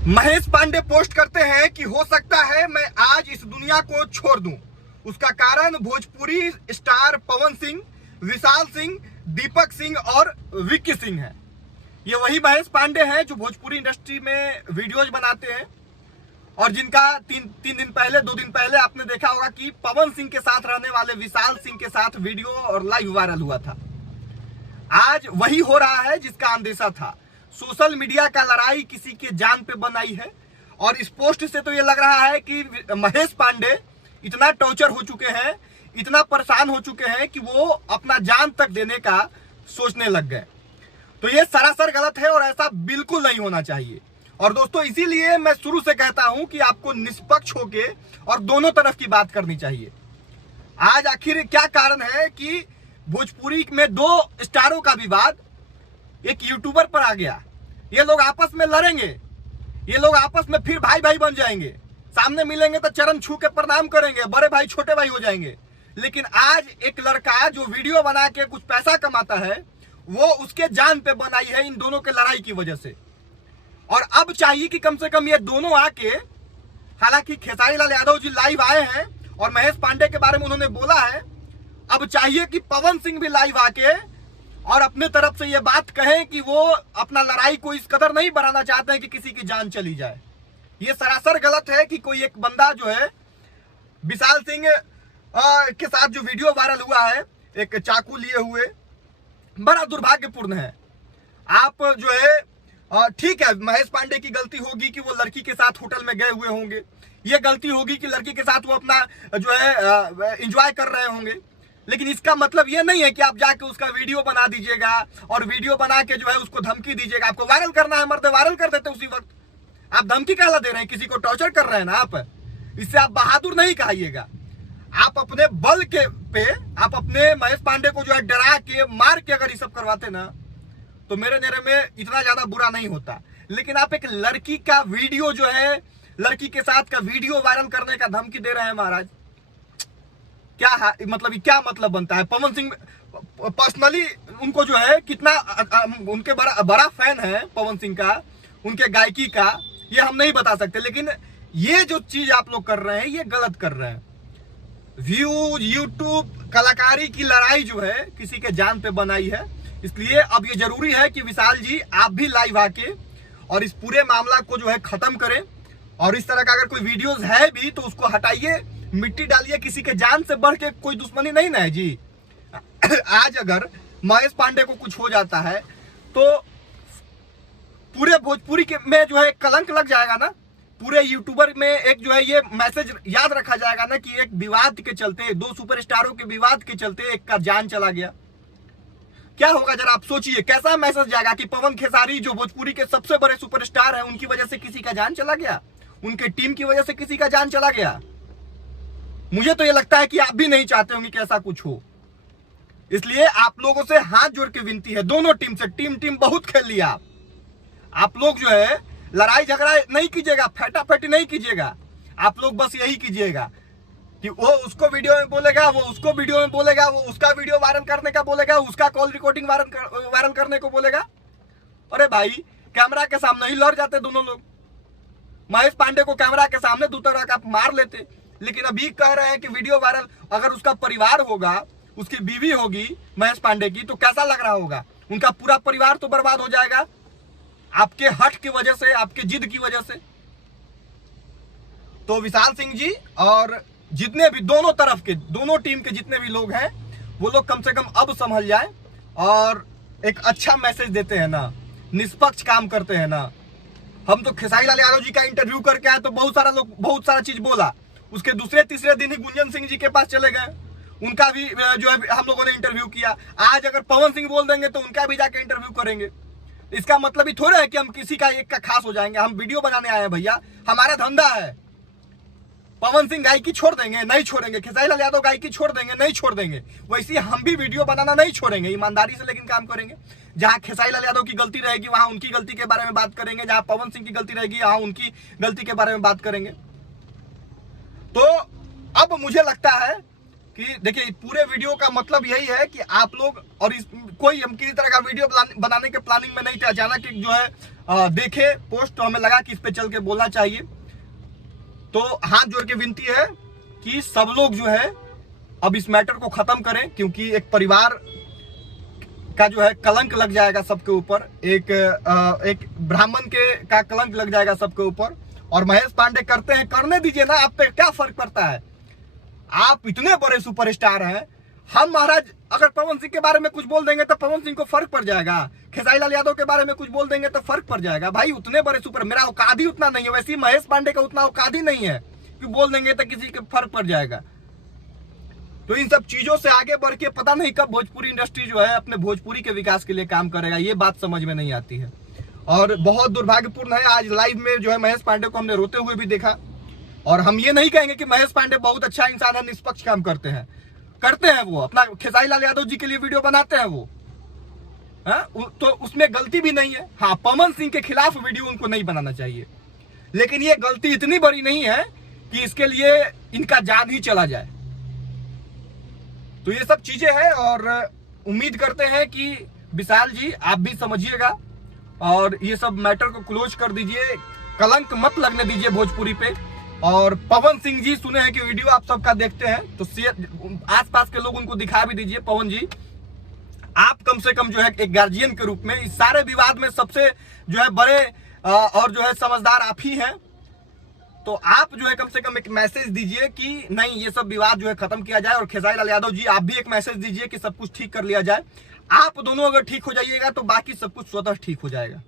Mahesh Pandey post करते हैं कि हो सकता है मैं आज इस दुनिया को छोड़ दूं। उसका कारण भोजपुरी स्टार पवन सिंह, विशाल सिंह, दीपक सिंह और विक्की सिंह है। ये वही महेश पांडे हैं जो भोजपुरी इंडस्ट्री में वीडियोज बनाते हैं और जिनका तीन दिन पहले 2 दिन पहले आपने देखा होगा कि पवन सिंह के साथ रहने वाले विशाल सिंह के साथ वीडियो और लाइव वायरल हुआ था। आज वही हो रहा है जिसका अंदेशा था। सोशल मीडिया का लड़ाई किसी के जान पे बन आई है और इस पोस्ट से तो ये लग रहा है कि महेश पांडे इतना टॉर्चर हो चुके हैं, इतना परेशान हो चुके हैं कि वो अपना जान तक देने का सोचने लग गए। तो ये सरासर गलत है और ऐसा बिल्कुल नहीं होना चाहिए। और दोस्तों इसीलिए मैं शुरू से कहता हूं कि आपको निष्पक्ष होके और दोनों तरफ की बात करनी चाहिए। आज आखिर क्या कारण है कि भोजपुरी में 2 स्टारों का विवाद एक यूट्यूबर पर आ गया। ये लोग आपस में लड़ेंगे, ये लोग आपस में फिर भाई भाई बन जाएंगे, सामने मिलेंगे तो चरण छू के प्रणाम करेंगे, बड़े भाई छोटे भाई हो जाएंगे। लेकिन आज एक लड़का जो वीडियो बना के कुछ पैसा कमाता है वो उसके जान पे बनाई है इन दोनों के लड़ाई की वजह से। और अब चाहिए कि कम से कम ये दोनों आके, हालांकि खेसारी लाल यादव जी लाइव आए हैं और महेश पांडे के बारे में उन्होंने बोला है, अब चाहिए कि पवन सिंह भी लाइव आके और अपने तरफ से ये बात कहें कि वो अपना लड़ाई को इस कदर नहीं बढ़ाना चाहते हैं कि किसी की जान चली जाए। ये सरासर गलत है कि कोई एक बंदा जो है विशाल सिंह के साथ जो वीडियो वायरल हुआ है एक चाकू लिए हुए, बड़ा दुर्भाग्यपूर्ण है। आप जो है ठीक है, महेश पांडे की गलती होगी कि वो लड़की के साथ होटल में गए हुए होंगे, ये गलती होगी कि लड़की के साथ वो अपना जो है एंजॉय कर रहे होंगे। लेकिन इसका मतलब ये नहीं है कि आप जाके उसका वीडियो बना दीजिएगा और वीडियो बना के जो है उसको धमकी दीजिएगा। आपको वायरल करना है, मर्द वायरल कर देते उसी वक्त। आप धमकी कहला दे रहे हैं, किसी को टॉर्चर कर रहे हैं ना आप। इससे आप बहादुर नहीं कहिएगा। आप अपने बल के पे आप अपने महेश पांडे को जो है डरा के मार के अगर ये सब करवाते ना तो मेरे नजर में इतना ज्यादा बुरा नहीं होता। लेकिन आप एक लड़की का वीडियो जो है, लड़की के साथ का वीडियो वायरल करने का धमकी दे रहे हैं महाराज। क्या मतलब बनता है? पवन सिंह पर्सनली उनको जो है कितना उनके बड़ा फैन है पवन सिंह का, उनके गायकी का, ये हम नहीं बता सकते। लेकिन ये जो चीज आप लोग कर रहे हैं ये गलत कर रहे हैं। व्यूज, यूट्यूब, कलाकारी की लड़ाई जो है किसी के जान पे बनाई है। इसलिए अब ये जरूरी है कि विशाल जी आप भी लाइव आके और इस पूरे मामला को जो है खत्म करें। और इस तरह का अगर कोई वीडियोस है भी तो उसको हटाइए, मिट्टी डालिए। किसी के जान से बढ़ के कोई दुश्मनी नहीं ना है जी। आज अगर महेश पांडे को कुछ हो जाता है तो पूरे भोजपुरी के में जो है कलंक लग जाएगा ना। पूरे यूट्यूबर में एक जो है ये मैसेज याद रखा जाएगा ना कि एक विवाद के चलते, 2 सुपरस्टारों के विवाद के चलते एक का जान चला गया। क्या होगा जरा आप सोचिए, कैसा मैसेज जाएगा कि पवन खेसारी जो भोजपुरी के सबसे बड़े सुपरस्टार हैं उनकी वजह से किसी का जान चला गया, उनके टीम की वजह से किसी का जान चला गया। मुझे तो ये लगता है कि आप भी नहीं चाहते होंगे कि ऐसा कुछ हो। इसलिए आप लोगों से हाथ जोड़ के विनती है, दोनों टीम से, टीम बहुत खेल लिया। आप लोग जो है लड़ाई झगड़ा नहीं कीजिएगा, फटाफटी नहीं कीजिएगा। आप लोग बस यही कीजिएगा कि वो उसको वीडियो में बोलेगा, वो उसको वीडियो में बोलेगा, वो उसका वीडियो वायरल करने का बोलेगा, उसका कॉल रिकॉर्डिंग वायरल करने को बोलेगा। अरे भाई कैमरा के सामने ही लड़ जाते दोनों लोग। महेश पांडे को कैमरा के सामने 2 तरह का मार लेते। लेकिन अभी कह रहे हैं कि वीडियो वायरल, अगर उसका परिवार होगा, उसकी बीवी होगी महेश पांडे की, तो कैसा लग रहा होगा? उनका पूरा परिवार तो बर्बाद हो जाएगा आपके हट की वजह से, आपके जिद की वजह से। तो विशाल सिंह जी और जितने भी दोनों तरफ के, दोनों टीम के जितने भी लोग हैं वो लोग कम से कम अब संभल जाए और एक अच्छा मैसेज देते हैं ना, निष्पक्ष काम करते हैं ना। हम तो खेसारी लाल यादव जी का इंटरव्यू करके आए तो बहुत सारा चीज बोला। उसके दूसरे तीसरे दिन ही गुंजन सिंह जी के पास चले गए, उनका भी जो है हम लोगों ने इंटरव्यू किया। आज अगर पवन सिंह बोल देंगे तो उनका भी जाके इंटरव्यू करेंगे। इसका मतलब ही थोड़ा है कि हम किसी का एक का खास हो जाएंगे। हम वीडियो बनाने आए हैं भैया, हमारा धंधा है। पवन सिंह गायकी छोड़ देंगे? नहीं छोड़ेंगे। खेसारी लाल यादव गायकी छोड़ देंगे? नहीं छोड़ देंगे। वैसे हम भी वीडियो बनाना नहीं छोड़ेंगे, ईमानदारी से लेकिन काम करेंगे। जहां खेसारी लाल यादव की गलती रहेगी वहां उनकी गलती के बारे में बात करेंगे, जहां पवन सिंह की गलती रहेगी वहां उनकी गलती के बारे में बात करेंगे। तो अब मुझे लगता है कि देखिए पूरे वीडियो का मतलब यही है कि आप लोग और कोई हम किसी तरह का वीडियो बनाने के प्लानिंग में नहीं थे। अचानक जो है देखे पोस्ट तो हमें लगा कि इस पे चल के बोलना चाहिए। तो हाथ जोड़ के विनती है कि सब लोग जो है अब इस मैटर को खत्म करें, क्योंकि एक परिवार का जो है कलंक लग जाएगा सबके ऊपर, एक ब्राह्मण का कलंक लग जाएगा सबके ऊपर। और महेश पांडे करते हैं, करने दीजिए ना, आप पे क्या फर्क पड़ता है? आप इतने बड़े सुपरस्टार हैं। हम महाराज अगर पवन सिंह के बारे में कुछ बोल देंगे तो पवन सिंह को फर्क पड़ जाएगा, खेसारी लाल यादव के बारे में कुछ बोल देंगे तो फर्क पड़ जाएगा। भाई उतने बड़े सुपर, मेरा औकात ही उतना नहीं है, वैसे ही महेश पांडे का उतना औकात ही नहीं है कि बोल देंगे तो किसी के फर्क पड़ जाएगा। तो इन सब चीजों से आगे बढ़ के पता नहीं कब भोजपुरी इंडस्ट्री जो है अपने भोजपुरी के विकास के लिए काम करेगा, ये बात समझ में नहीं आती है। और बहुत दुर्भाग्यपूर्ण है, आज लाइव में जो है महेश पांडे को हमने रोते हुए भी देखा। और हम ये नहीं कहेंगे कि महेश पांडे बहुत अच्छा इंसान है, निष्पक्ष काम करते हैं वो, अपना खेसारी लाल यादव जी के लिए वीडियो बनाते हैं वो, तो उसमें गलती भी नहीं है। हाँ, पवन सिंह के खिलाफ वीडियो उनको नहीं बनाना चाहिए, लेकिन ये गलती इतनी बड़ी नहीं है कि इसके लिए इनका जान ही चला जाए। तो ये सब चीजें हैं और उम्मीद करते हैं कि विशाल जी आप भी समझिएगा और ये सब मैटर को क्लोज कर दीजिए, कलंक मत लगने दीजिए भोजपुरी पे। और पवन सिंह जी सुने हैं कि वीडियो आप सबका देखते हैं, तो आसपास के लोग उनको दिखा भी दीजिए। पवन जी आप कम से कम जो है एक गार्जियन के रूप में इस सारे विवाद में सबसे जो है बड़े और जो है समझदार आप ही हैं, तो आप जो है कम से कम एक मैसेज दीजिए कि नहीं ये सब विवाद जो है खत्म किया जाए। और खेसारी लाल यादव जी आप भी एक मैसेज दीजिए कि सब कुछ ठीक कर लिया जाए। आप दोनों अगर ठीक हो जाइएगा तो बाकी सब कुछ स्वतः ठीक हो जाएगा।